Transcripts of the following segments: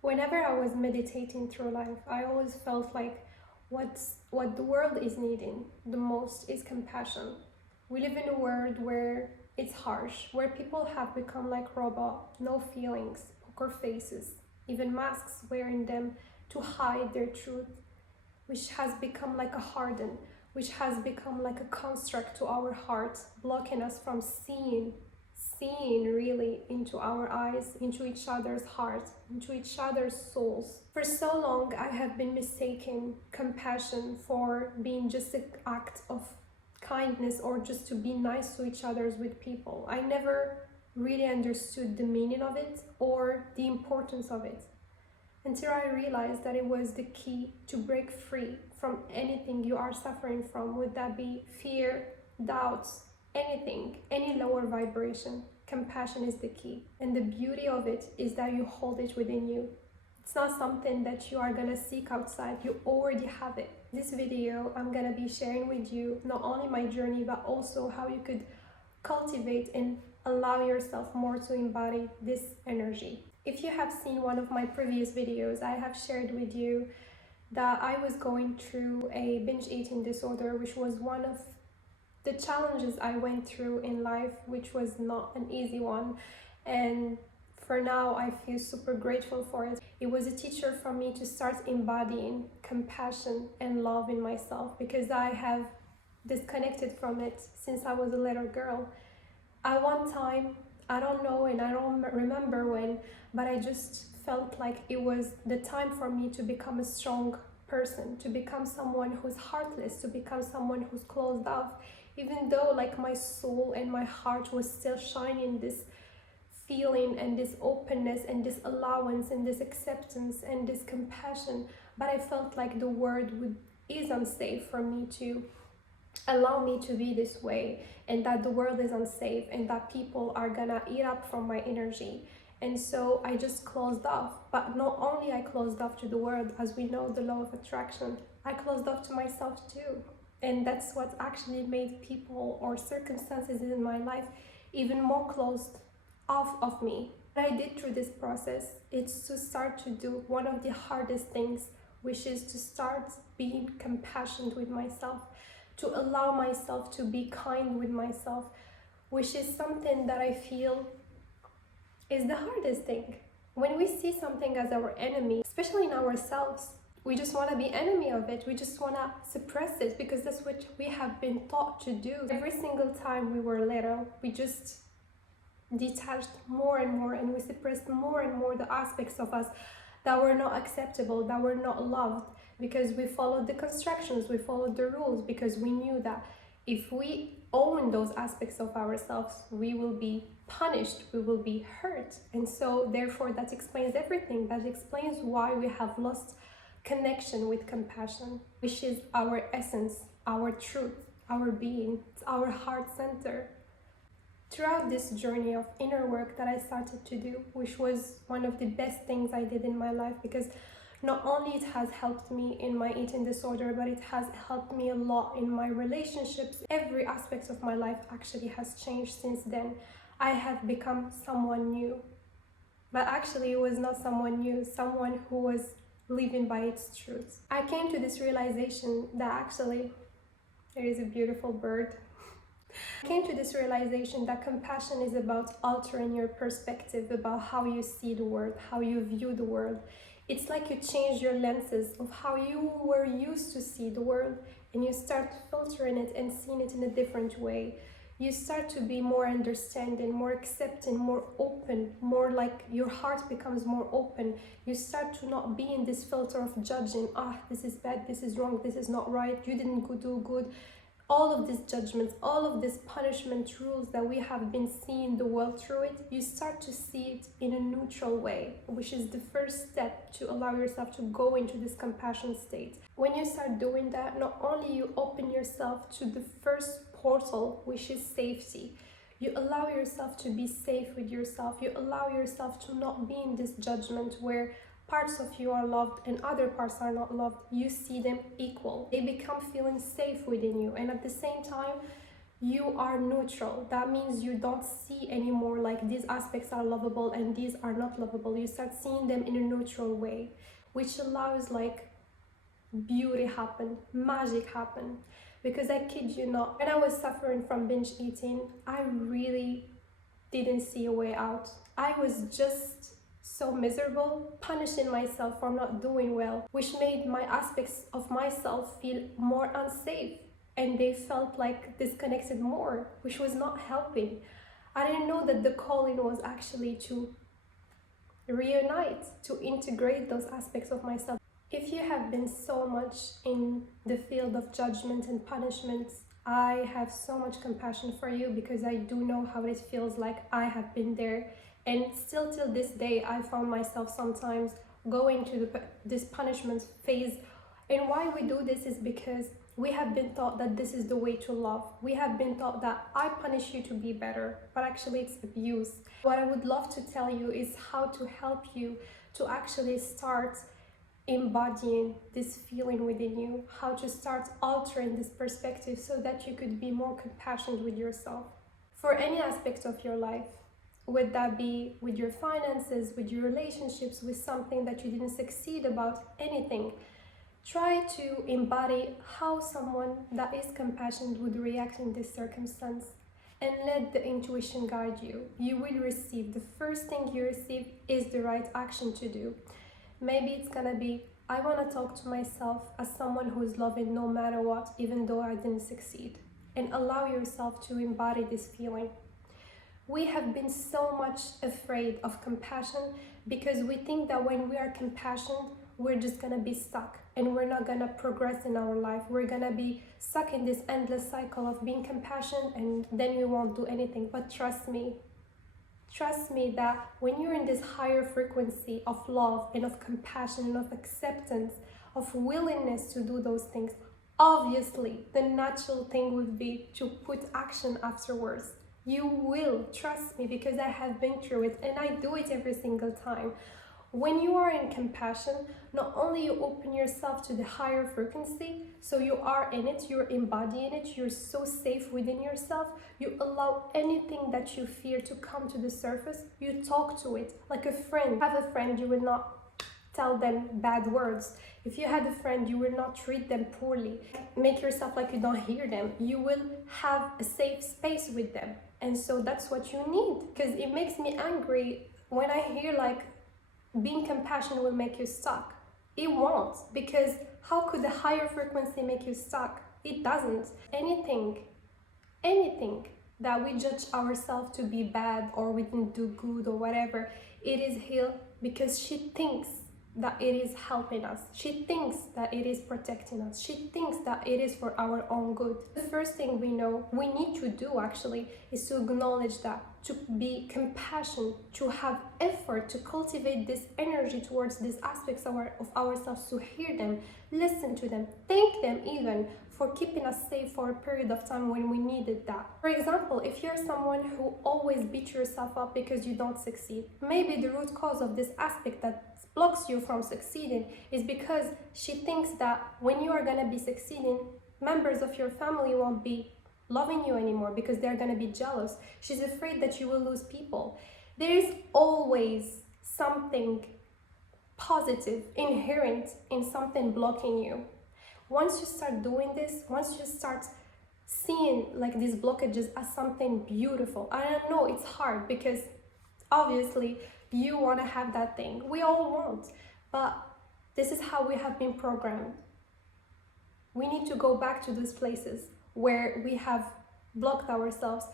Whenever I was meditating through life, I always felt like what the world is needing the most is compassion. We live in a world where it's harsh, where people have become like robots, no feelings, poker faces, even masks wearing them to hide their truth, which has become like a harden, which has become like a construct to our hearts, blocking us from seeing really into our eyes, into each other's hearts, into each other's souls. For so long, I have been mistaking compassion for being just an act of kindness or just to be nice to each other with people. I never really understood the meaning of it or the importance of it until I realized that it was the key to break free from anything you are suffering from, would that be fear, doubts, anything, any lower vibration. Compassion is the key. And the beauty of it is that you hold it within you. It's not something that you are gonna seek outside, you already have it. This video, I'm gonna be sharing with you not only my journey, but also how you could cultivate and allow yourself more to embody this energy. If you have seen one of my previous videos, I have shared with you that I was going through a binge eating disorder, which was one of the challenges I went through in life, which was not an easy one. And for now, I feel super grateful for it. It was a teacher for me to start embodying compassion and love in myself, because I have disconnected from it since I was a little girl. At one time, I don't know and I don't remember when, but I just felt like it was the time for me to become a strong person, to become someone who's heartless, to become someone who's closed off, even though like my soul and my heart was still shining this feeling and this openness and this allowance and this acceptance and this compassion. But I felt like the world is unsafe for me to allow me to be this way, and that the world is unsafe and that people are gonna eat up from my energy. And so I just closed off. But not only I closed off to the world, as we know the law of attraction, I closed off to myself too. And that's what actually made people or circumstances in my life even more closed off of me. What I did through this process is to start to do one of the hardest things, which is to start being compassionate with myself, to allow myself to be kind with myself, which is something that I feel is the hardest thing. When we see something as our enemy, especially in ourselves, we just want to be enemy of it. We just want to suppress it because that's what we have been taught to do. Every single time we were little, we just detached more and more, and we suppressed more and more the aspects of us that were not acceptable, that were not loved, because we followed the constructions, we followed the rules, because we knew that if we own those aspects of ourselves, we will be punished, we will be hurt. And so therefore that explains everything. That explains why we have lost connection with compassion, which is our essence, our truth, our being, it's our heart center. Throughout this journey of inner work that I started to do, which was one of the best things I did in my life, because not only it has helped me in my eating disorder, but it has helped me a lot in my relationships. Every aspect of my life actually has changed since then. I have become someone new. But actually it was not someone new, someone who was living by its truth. I came to this realization that actually there is a beautiful bird. I came to this realization that compassion is about altering your perspective about how you see the world, how you view the world. It's like you change your lenses of how you were used to see the world, and you start filtering it and seeing it in a different way. You start to be more understanding, more accepting, more open, more like your heart becomes more open. You start to not be in this filter of judging, this is bad, this is wrong, this is not right, you didn't do good. All of these judgments, all of these punishment rules that we have been seeing the world through it, you start to see it in a neutral way, which is the first step to allow yourself to go into this compassion state. When you start doing that, not only you open yourself to the first portal, which is safety, you allow yourself to be safe with yourself, you allow yourself to not be in this judgment where parts of you are loved and other parts are not loved. You see them equal. They become feeling safe within you, and at the same time You are neutral. That means you don't see anymore like these aspects are lovable and these are not lovable. You start seeing them in a neutral way, which allows like beauty happen, magic happen. Because I kid you not, when I was suffering from binge eating, I really didn't see a way out. I was just so miserable, punishing myself for not doing well, which made my aspects of myself feel more unsafe, and they felt like disconnected more, which was not helping. I didn't know that the calling was actually to reunite, to integrate those aspects of myself. If you have been so much in the field of judgment and punishment, I have so much compassion for you, because I do know how it feels like. I have been there, and still till this day I found myself sometimes going to this punishment phase. And why we do this is because we have been taught that this is the way to love. We have been taught that I punish you to be better, but actually it's abuse. What I would love to tell you is how to help you to actually start embodying this feeling within you, how to start altering this perspective so that you could be more compassionate with yourself for any aspect of your life. Would that be with your finances, with your relationships, with something that you didn't succeed about, anything. Try to embody how someone that is compassionate would react in this circumstance, and let the intuition guide you. You will receive, the first thing you receive is the right action to do. Maybe it's gonna be, I want to talk to myself as someone who is loving no matter what, even though I didn't succeed. And allow yourself to embody this feeling. We have been so much afraid of compassion because we think that when we are compassionate, we're just gonna be stuck and we're not gonna progress in our life. We're gonna be stuck in this endless cycle of being compassionate, and then we won't do anything. But trust me that when you're in this higher frequency of love and of compassion and of acceptance, of willingness to do those things, obviously the natural thing would be to put action afterwards. You will, trust me, because I have been through it and I do it every single time. When you are in compassion, not only you open yourself to the higher frequency, so you are in it, you're embodying it, you're so safe within yourself, you allow anything that you fear to come to the surface, you talk to it like a friend. Have a friend, you will not tell them bad words. If you had a friend, you will not treat them poorly. Make yourself like you don't hear them. You will have a safe space with them. And so that's what you need, because it makes me angry when I hear like being compassionate will make you stuck. It won't, because how could the higher frequency make you stuck? It doesn't. Anything that we judge ourselves to be bad or we didn't do good or whatever, it is here because she thinks that it is helping us. She thinks that it is protecting us. She thinks that it is for our own good. The first thing we know we need to do actually is to acknowledge that, to be compassionate, to have effort, to cultivate this energy towards these aspects of ourselves, to hear them, listen to them, thank them even for keeping us safe for a period of time when we needed that. For example, if you're someone who always beats yourself up because you don't succeed, maybe the root cause of this aspect that blocks you from succeeding is because she thinks that when you are going to be succeeding, members of your family won't be loving you anymore because they're going to be jealous. She's afraid that you will lose people. There is always something positive inherent in something blocking you. Once you start doing this, once you start seeing like these blockages as something beautiful, I know it's hard because obviously you want to have that thing. We all want, but this is how we have been programmed. We need to go back to those places where we have blocked ourselves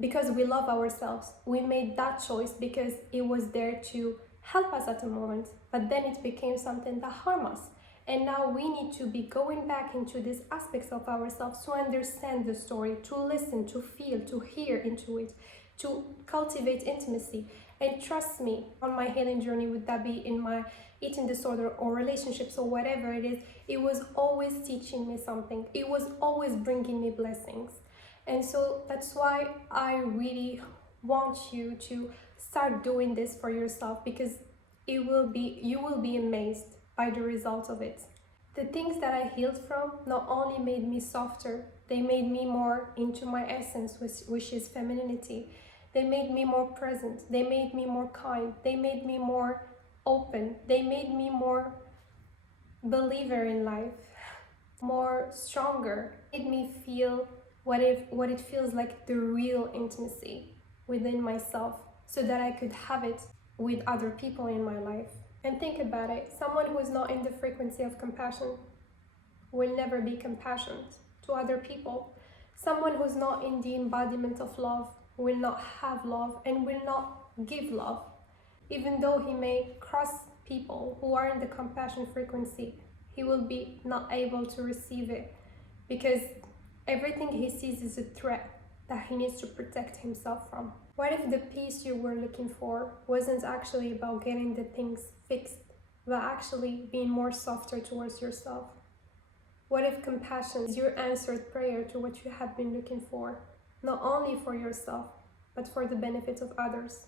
because we love ourselves. We made that choice because it was there to help us at the moment, but then it became something that harmed us. And now we need to be going back into these aspects of ourselves to understand the story, to listen, to feel, to hear into it, to cultivate intimacy. And trust me, on my healing journey, would that be in my eating disorder or relationships or whatever it is, it was always teaching me something. It was always bringing me blessings. And so that's why I really want you to start doing this for yourself, because you will be amazed by the result of it. The things that I healed from not only made me softer, they made me more into my essence, which is femininity. They made me more present. They made me more kind. They made me more open. They made me more believer in life, more stronger. It made me feel what it feels like, the real intimacy within myself, so that I could have it with other people in my life. And think about it, someone who is not in the frequency of compassion will never be compassionate to other people. Someone who's not in the embodiment of love will not have love and will not give love. Even though he may cross people who are in the compassion frequency, he will be not able to receive it, because everything he sees is a threat that he needs to protect himself from. What if the peace you were looking for wasn't actually about getting the things fixed, but actually being more softer towards yourself? What if compassion is your answered prayer to what you have been looking for, not only for yourself, but for the benefit of others?